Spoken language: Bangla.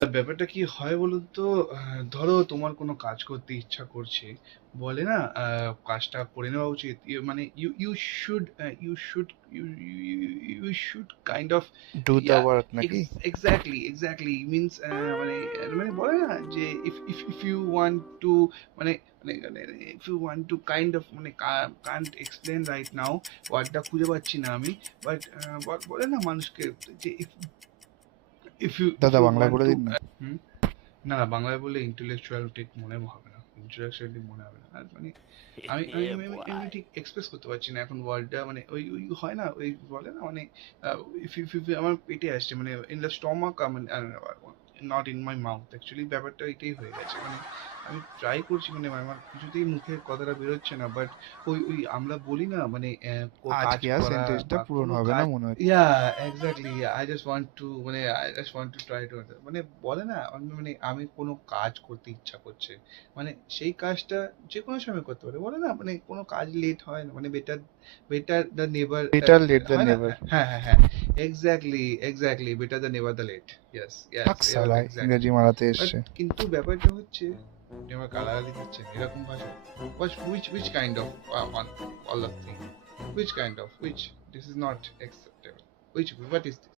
ব্যাপারটা কি হয় বলুন তো, ধরো তোমার কোনো কাজ করতে ইচ্ছা করছে, বলে না কাজটা করে নেওয়া উচিত, মানে you should kind of, do the yeah, work নাকি? এক্স্যাক্টলি মিনস, মানে মানে বলে না যে if if if you want to, মানে if you want to kind of, মানে কান্ট এক্সপ্লেন রাইট নাও, ওয়ার্ডটা খুঁজে পাচ্ছি না আমি, বাট বলে না মানুষকে যে ইফ দাদা ইউ বাংলায় ওয়ান্ট বলে টু, দিন না। না না, বাংলায় বললে ইন্টেলেকচুয়াল ঠিক মনে হবে না, ইন্টেলেকচুয়াল ঠিক মনে হবে না, আর মানে আমি ঠিক এক্সপ্রেস করতে পারছি না এখন ওয়ার্ডটা, মানে ওই ওই হয় না, ওই বলে না মানে if আমার পেটে আসছে, মানে ইন দ্য স্টমাক, মানে not in my mouth, actually ব্যাপারটা এটাই হয়ে গেছে, মানে আমি ট্রাই করছি, মানে আমার কিছুতেই মুখে কথাটা বেরোচ্ছে না, বাট ওই ওই আমরা বলি না, মানে কাজ আজকে আর করা সেন্টেন্সটা বা পূরণ কোনো হবে না কাজ, মনে হচ্ছে। ইয়া, exactly, I just want to try to, মানে বলে না মানে আমি কোনো কাজ করতে ইচ্ছা করছে, মানে সেই কাজটা যে কোনো সময় করতে পারে, বলে না মানে কোনো কাজ লেট হয় না, মানে better better the never, better late than হয় না, নেভার। হ্যাঁ, exactly better the never the late, yes yes, থাক সালা, এক্স্যাক্টলি, ইংরেজি মারাতে বাট এসছে। কিন্তু ব্যাপারটা হচ্ছে আপনি আমার গালাগালি দিচ্ছেন এরকম ভাষায়, which kind of all of thing, which kind of, which, this is not acceptable, which, what is this?